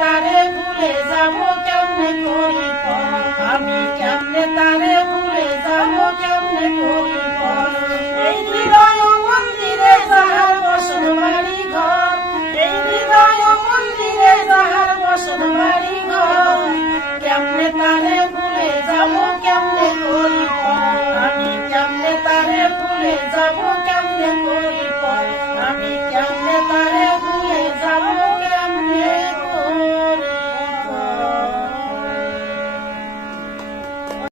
তারে ভুলে যাব কেমনে করি আমি কেমনে তারে ভুলে যাব কেমনে করি এই